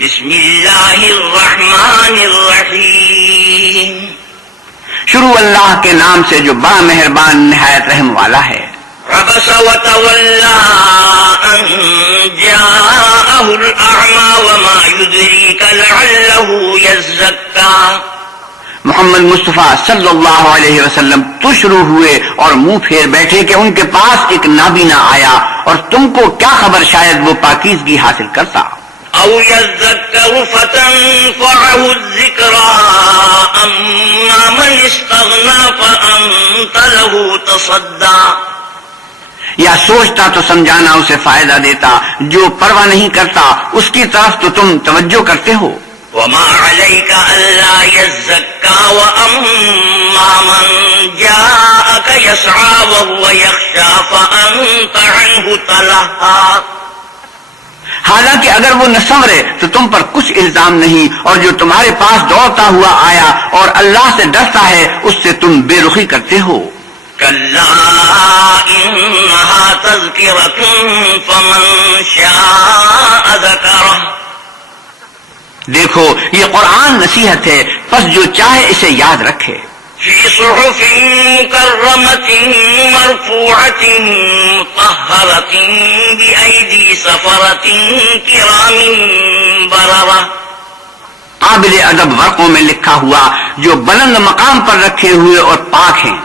بسم اللہ الرحمن الرحیم. شروع اللہ کے نام سے جو بڑا مہربان نہایت رحم والا ہے. عبس وتولى أن جاءه الأعمى وما يدريك لعله يزكى. محمد مصطفیٰ صلی اللہ علیہ وسلم تو شروع ہوئے اور منہ پھیر بیٹھے کہ ان کے پاس ایک نابینا آیا اور تم کو کیا خبر شاید وہ پاکیزگی حاصل کرتا. أو يذكر فتنفعه الذكرى أما من استغنى فأنت له تصدى. یا سوچتا تو سمجھانا اسے فائدہ دیتا، جو پرواہ نہیں کرتا اس کی طرف تو تم توجہ کرتے ہو. وما عليك ألا يزكى وأما من جاءك يسعى وهو يخشى فأنت عنه تلهى. حالانکہ اگر وہ نہ سنورے تو تم پر کچھ الزام نہیں، اور جو تمہارے پاس دوڑتا ہوا آیا اور اللہ سے ڈرتا ہے اس سے تم بے رخی کرتے ہو. كلا إنها تذكرة فمن شاء ذكره. دیکھو یہ قرآن نصیحت ہے، پس جو چاہے اسے یاد رکھے. في صحف مكرمة مرفوعة مطهرة بأيدي سفرة كرام بررة. قابل ادب ورقوں میں لکھا ہوا جو بلند مقام پر رکھے ہوئے اور پاک ہیں،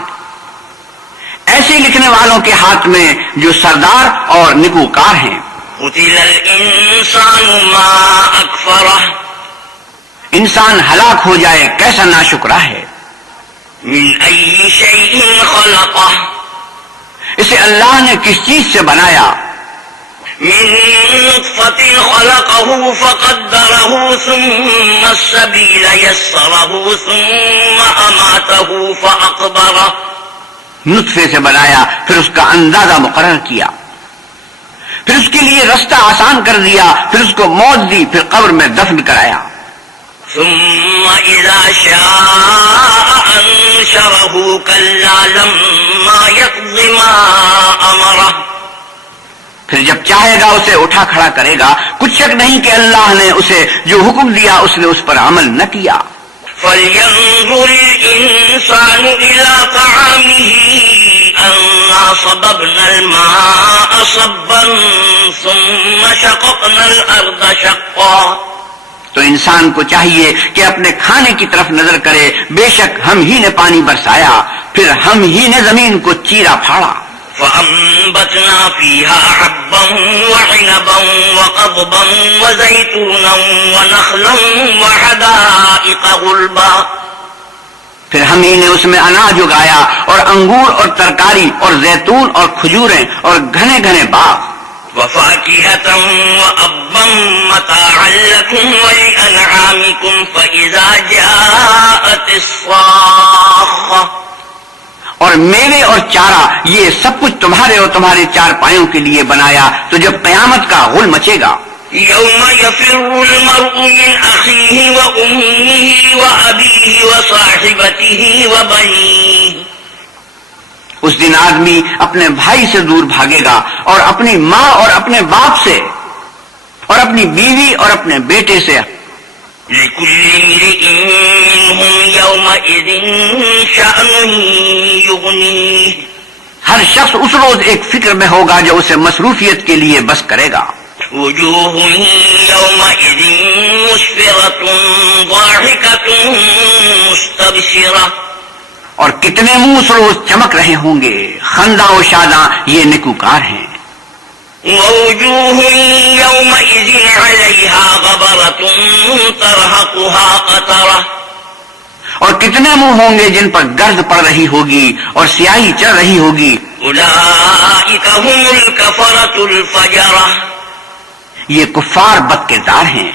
ایسے لکھنے والوں کے ہاتھ میں جو سردار اور نکوکار ہیں. قتل الإنسان ما أكفره. انسان ہلاک ہو جائے کیسا ناشکرا ہے. من أي شيء خلقه. اسے اللہ نے کس چیز سے بنایا؟ من نطفة خلقه فقدره ثم السبيل يسره ثم أماته فأقبره. نطفے سے بنایا، پھر اس کا اندازہ مقرر کیا، پھر اس کے لیے رستہ آسان کر دیا، پھر اس کو موت دی، پھر قبر میں دفن کرایا. ثم إذا شاء أنشره كلا لما يقض ما أمره. پھر جب چاہے گا اسے اٹھا کھڑا کرے گا. کچھ شک نہیں کہ اللہ نے اسے جو حکم دیا اس نے اس پر عمل نہ کیا. فلينظر الإنسان إلى طعامه أنا صببنا الماء صبا ثم شققنا الأرض شقا. تو انسان کو چاہیے کہ اپنے کھانے کی طرف نظر کرے. بے شک ہم ہی نے پانی برسایا، پھر ہم ہی نے زمین کو چیرا پھاڑا. فأنبتنا فيها حبا وعنبا وقضبا وزيتونا ونخلا وحدائق غلبا. پھر ہم ہی نے اس میں اناج اگایا اور انگور اور ترکاری اور زیتون اور کھجوریں اور گھنے گھنے باغ. وفاكهة وأبا متاعا لكم ولأنعامكم فإذا جاءت الصاخة. اور میوے اور چارہ یہ سب کچھ تمہارے اور تمہارے چار پایوں کے لیے بنایا، تو جب قیامت کا غل مچے گا. يوم يفر المرء من أخيه وأمه وأبيه وصاحبته وبنيه. اس دن آدمی اپنے بھائی سے دور بھاگے گا اور اپنی ماں اور اپنے باپ سے اور اپنی بیوی اور اپنے بیٹے سے. لكل امرئ منهم يومئذ شأن يغنيه. ہر شخص اس روز ایک فکر میں ہوگا جو اسے مصروفیت کے لیے بس کرے گا. وجوه يومئذ مسفرة ضاحكة مستبشرة. اور کتنے منہ اس روز چمک رہے ہوں گے، خندہ و شاداں یہ نکوکار ہیں. ووجوه يومئذ عليها غبرة ترهقها قترة. اور کتنے منہ ہوں گے جن پر گرد پڑ رہی ہوگی اور سیاہی چڑھ رہی ہوگی. أولئك هم الكفرة الفجرة. یہ کفار بد کردار ہیں.